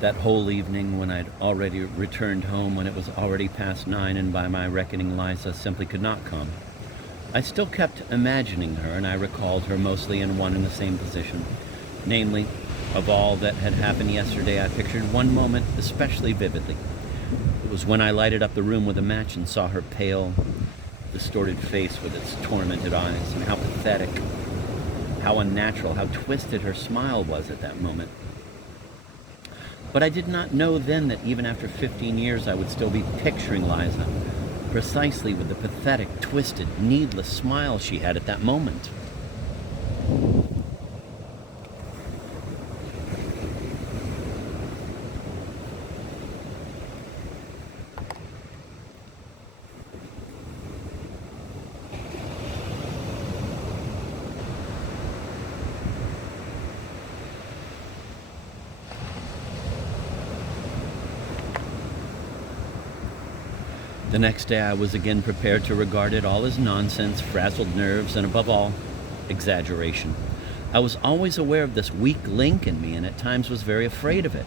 That whole evening, when I'd already returned home, when it was already past 9, and by my reckoning Liza simply could not come, I still kept imagining her, and I recalled her mostly in one and the same position. Namely, of all that had happened yesterday, I pictured one moment especially vividly. It was when I lighted up the room with a match and saw her pale, distorted face with its tormented eyes, and how pathetic, how unnatural, how twisted her smile was at that moment. But I did not know then that even after 15 years I would still be picturing Liza, precisely with the pathetic, twisted, needless smile she had at that moment. The next day I was again prepared to regard it all as nonsense, frazzled nerves, and above all, exaggeration. I was always aware of this weak link in me, and at times was very afraid of it.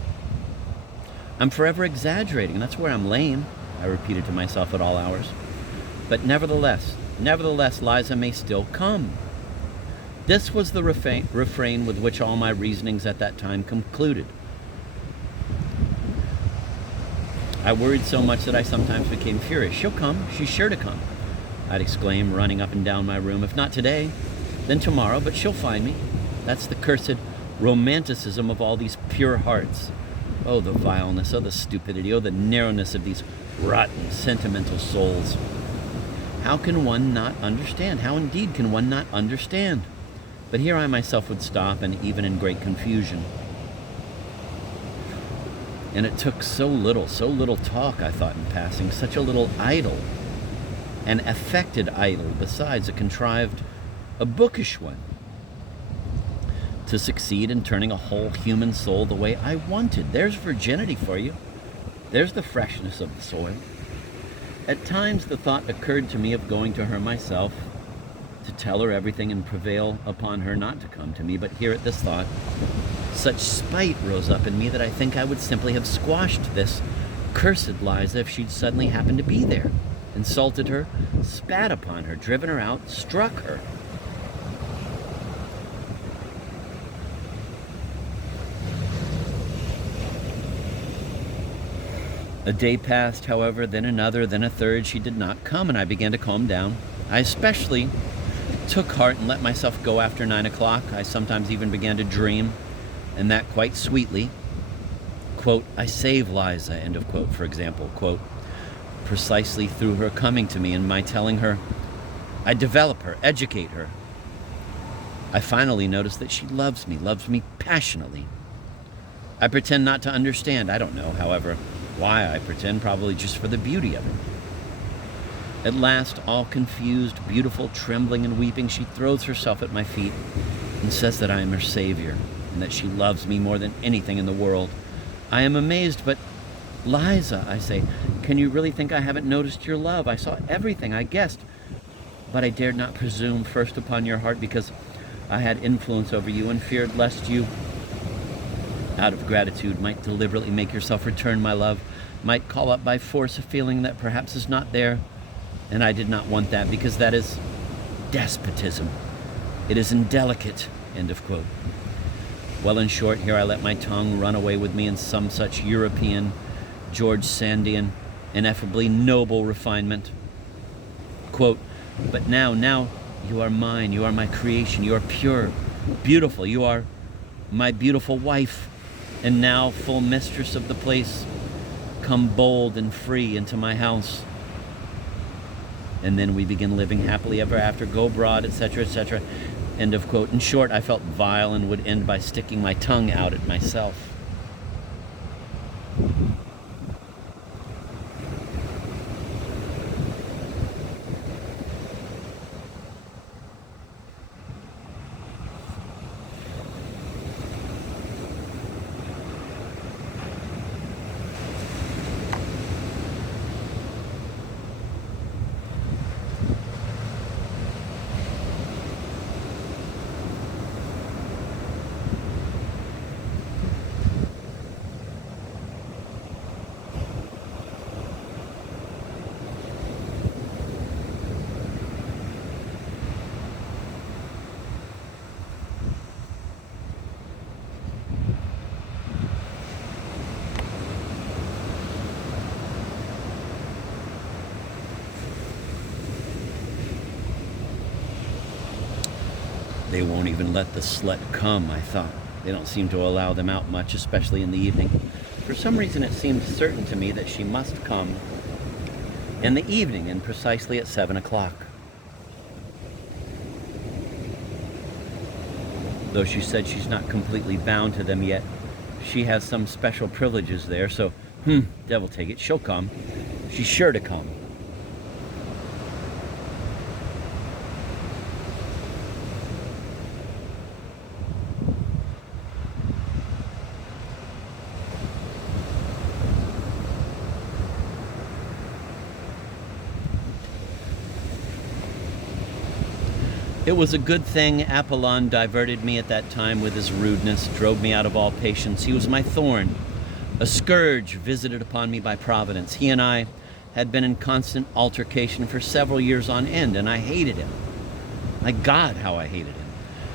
I'm forever exaggerating, that's where I'm lame, I repeated to myself at all hours. But nevertheless, Liza may still come. This was the refrain with which all my reasonings at that time concluded. I worried so much that I sometimes became furious. She'll come. She's sure to come, I'd exclaim, running up and down my room. If not today, then tomorrow, but she'll find me. That's the cursed romanticism of all these pure hearts. Oh, the vileness, oh, the stupidity, oh, the narrowness of these rotten, sentimental souls. How can one not understand? How indeed can one not understand? But here I myself would stop, and even in great confusion. And it took so little talk, I thought in passing, such a little idle, an affected idle, besides a bookish one, to succeed in turning a whole human soul the way I wanted. There's virginity for you. There's the freshness of the soil. At times the thought occurred to me of going to her myself, to tell her everything and prevail upon her not to come to me, but here at this thought, such spite rose up in me that I think I would simply have squashed this cursed Liza if she'd suddenly happened to be there, insulted her, spat upon her, driven her out, struck her. A day passed, however, then another, then a third. She did not come, and I began to calm down. I especially took heart and let myself go after 9 o'clock. I sometimes even began to dream, and that quite sweetly. Quote, I save Liza, end of quote, for example, quote, precisely through her coming to me and my telling her. I develop her, educate her. I finally notice that she loves me passionately. I pretend not to understand. I don't know, however, why I pretend, probably just for the beauty of it. At last, all confused, beautiful, trembling and weeping, she throws herself at my feet and says that I am her savior, and that she loves me more than anything in the world. I am amazed, but Liza, I say, can you really think I haven't noticed your love? I saw everything, I guessed, but I dared not presume first upon your heart because I had influence over you and feared lest you, out of gratitude, might deliberately make yourself return my love, might call up by force a feeling that perhaps is not there, and I did not want that because that is despotism. It is indelicate, end of quote. Well, in short, here I let my tongue run away with me in some such European, George Sandian, ineffably noble refinement. Quote, but now, you are mine, you are my creation, you are pure, beautiful, you are my beautiful wife, and now, full mistress of the place, come bold and free into my house. And then we begin living happily ever after, go abroad, etc., etc. End of quote. In short, I felt vile and would end by sticking my tongue out at myself. They won't even let the slut come, I thought. They don't seem to allow them out much, especially in the evening. For some reason, it seemed certain to me that she must come in the evening and precisely at 7 o'clock. Though she said she's not completely bound to them yet, she has some special privileges there, so, devil take it, she'll come. She's sure to come. It was a good thing Apollon diverted me at that time with his rudeness, drove me out of all patience. He was my thorn, a scourge visited upon me by Providence. He and I had been in constant altercation for several years on end, and I hated him. My God, how I hated him.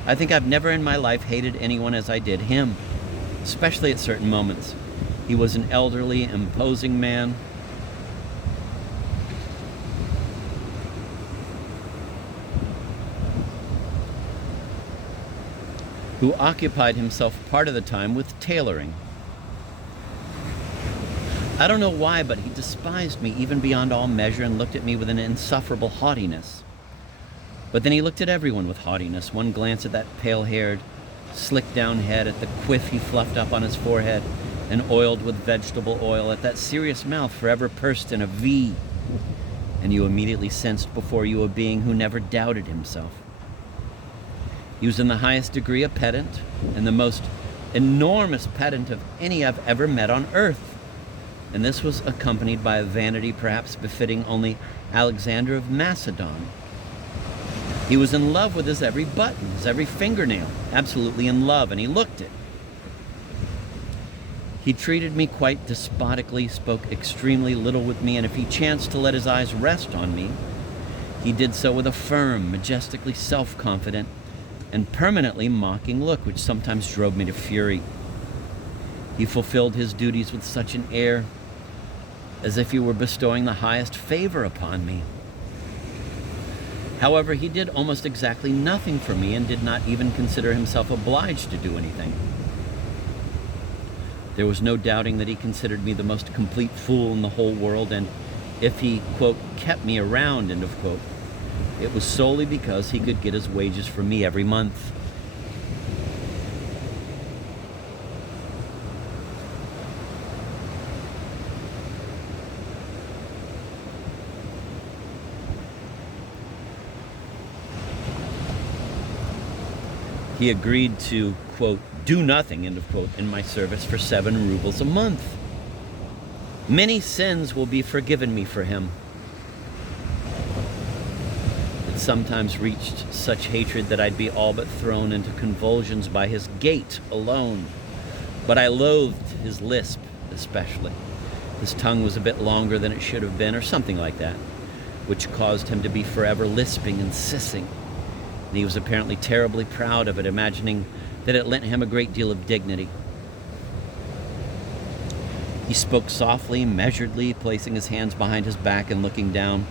I think I've never in my life hated anyone as I did him, especially at certain moments. He was an elderly, imposing man, who occupied himself part of the time with tailoring. I don't know why, but he despised me even beyond all measure and looked at me with an insufferable haughtiness. But then he looked at everyone with haughtiness. One glance at that pale-haired, slick-down head, at the quiff he fluffed up on his forehead and oiled with vegetable oil, at that serious mouth forever pursed in a V, and you immediately sensed before you a being who never doubted himself. He was in the highest degree a pedant, and the most enormous pedant of any I've ever met on earth. And this was accompanied by a vanity perhaps befitting only Alexander of Macedon. He was in love with his every button, his every fingernail, absolutely in love, and he looked it. He treated me quite despotically, spoke extremely little with me, and if he chanced to let his eyes rest on me, he did so with a firm, majestically self-confident, and permanently mocking look, which sometimes drove me to fury. He fulfilled his duties with such an air as if he were bestowing the highest favor upon me. However, he did almost exactly nothing for me and did not even consider himself obliged to do anything. There was no doubting that he considered me the most complete fool in the whole world, and if he, quote, kept me around, end of quote, it was solely because he could get his wages from me every month. He agreed to, quote, do nothing, end of quote, in my service for 7 rubles a month. Many sins will be forgiven me for him. It sometimes reached such hatred that I'd be all but thrown into convulsions by his gait alone. But I loathed his lisp, especially. His tongue was a bit longer than it should have been, or something like that, which caused him to be forever lisping and sissing. And he was apparently terribly proud of it, imagining that it lent him a great deal of dignity. He spoke softly, measuredly, placing his hands behind his back and looking down.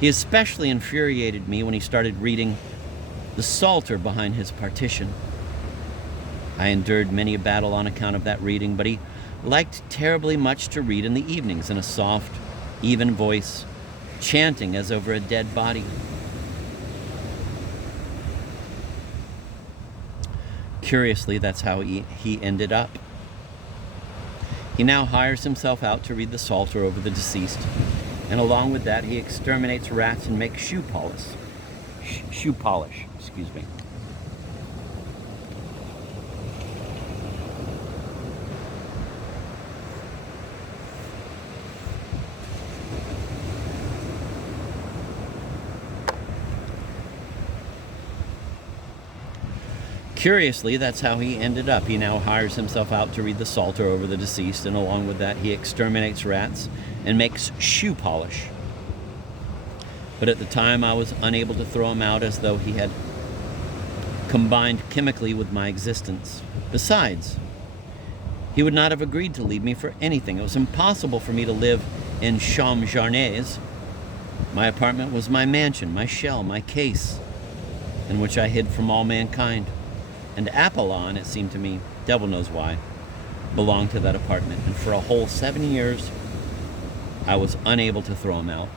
He especially infuriated me when he started reading the Psalter behind his partition. I endured many a battle on account of that reading, but he liked terribly much to read in the evenings in a soft, even voice, chanting as over a dead body. Curiously, that's how he ended up. He now hires himself out to read the Psalter over the deceased, and along with that, he exterminates rats and makes shoe polish. Shoe polish, excuse me. Curiously, that's how he ended up. He now hires himself out to read the Psalter over the deceased, and along with that, he exterminates rats and makes shoe polish. But at the time, I was unable to throw him out, as though he had combined chemically with my existence. Besides, he would not have agreed to leave me for anything. It was impossible for me to live in Champs Jarnais. My apartment was my mansion, my shell, my case, in which I hid from all mankind. And Apollon, it seemed to me, devil knows why, belonged to that apartment. And for a whole 7 years, I was unable to throw him out.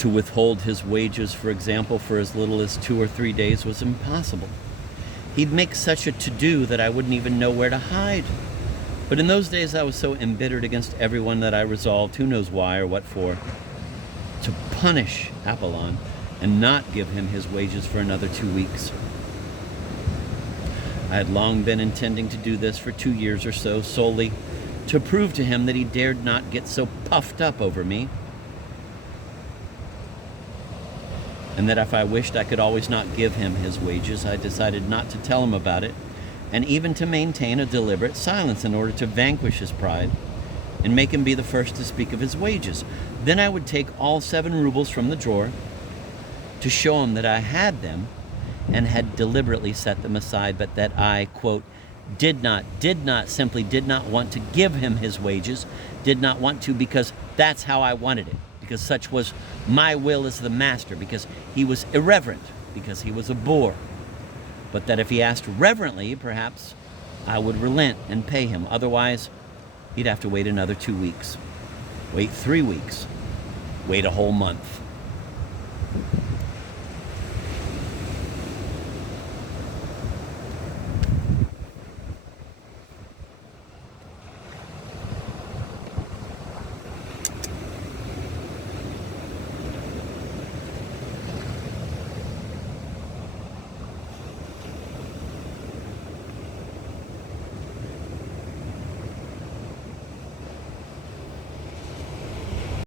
To withhold his wages, for example, for as little as 2 or 3 days was impossible. He'd make such a to-do that I wouldn't even know where to hide. But in those days I was so embittered against everyone that I resolved, who knows why or what for, to punish Apollon and not give him his wages for another 2 weeks. I had long been intending to do this for 2 years or so, solely to prove to him that he dared not get so puffed up over me, and that if I wished I could always not give him his wages. I decided not to tell him about it, and even to maintain a deliberate silence in order to vanquish his pride and make him be the first to speak of his wages. Then I would take all 7 rubles from the drawer to show him that I had them and had deliberately set them aside, but that I, quote, simply did not want to give him his wages, did not want to because that's how I wanted it, because such was my will as the master, because he was irreverent, because he was a bore. But that if he asked reverently, perhaps I would relent and pay him. Otherwise, he'd have to wait another 2 weeks, wait 3 weeks, wait a whole month.